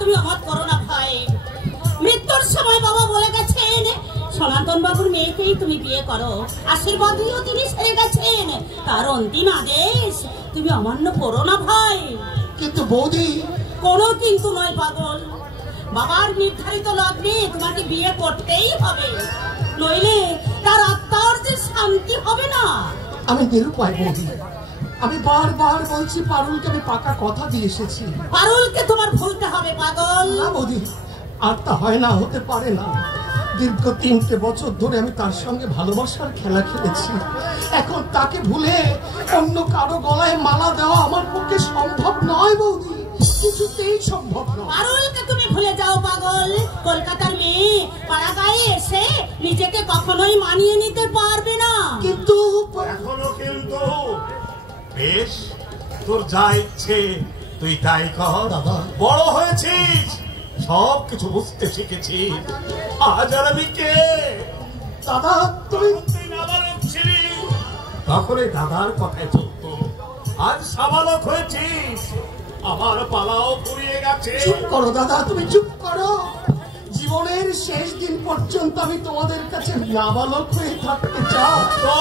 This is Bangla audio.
তুমি অমত করো না ভাই। মৃত্যুর সময় বাবা বলে গেছেন সনাতন বাবুর মেয়েকেই তুমি বিয়ে করো, আশীর্বাদীও তিনি সেরে গেছেন। তার অন্তিম আদেশ তুমি অমান্য করো না ভাই। কিন্তু বৌদি, কোনো কিন্তু নয় পাগল, বাবার নির্ধারিত লগ্নে তোমাকে বিয়ে করতেই হবে, নইলে তার আত্মার যে শান্তি হবে না। আমি নিরুপায় বৌদি, আমি বারবার বলছি পারুলকে আমি পাকা কথা দিয়ে এসেছি। পারুলকে তোমার ভুলতে হবে পাগল। না বৌদি, আর তা হয় না, হতে পারে না। দীর্ঘ 3টে বছর ধরে আমি তার সঙ্গে ভালোবাসার খেলা খেলেছি। এখন তাকে ভুলে অন্য কারো গলায় মালা দেওয়া আমার পক্ষে সম্ভব নয় বৌদি, কিছুতেই সম্ভব নয়। পারুলকে তুমি ভুলে যাও পাগল। কলকাতার মেয়ে পাড়াগাঁয়ে এসে নিজেকে কখনোই মানিয়ে নিতে পারবে না। কিন্তু এখনো কিন্তু বেশ, তোর যা ইচ্ছে তুই তাই কর। দাদা, বড় হয়েছিস, সব কিছু বুঝতে শিখেছিস। আজ আর আমি কে? দাদা তুমি নাবালক ছিলি, তখন এই দাদার কথায় চলত। আজ সাবালক হয়েছিস, আমার পালাও ফুরিয়ে গেছে। চুপ করো দাদা, তুমি চুপ করো। জীবনের শেষ দিন পর্যন্ত আমি তোমাদের কাছে নাবালক হয়ে থাকতে চাই। তো